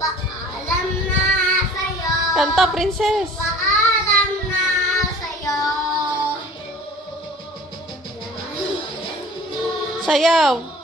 Paalam na sa'yo. Kanta, princess. Paalam na sa'yo. Sayaw.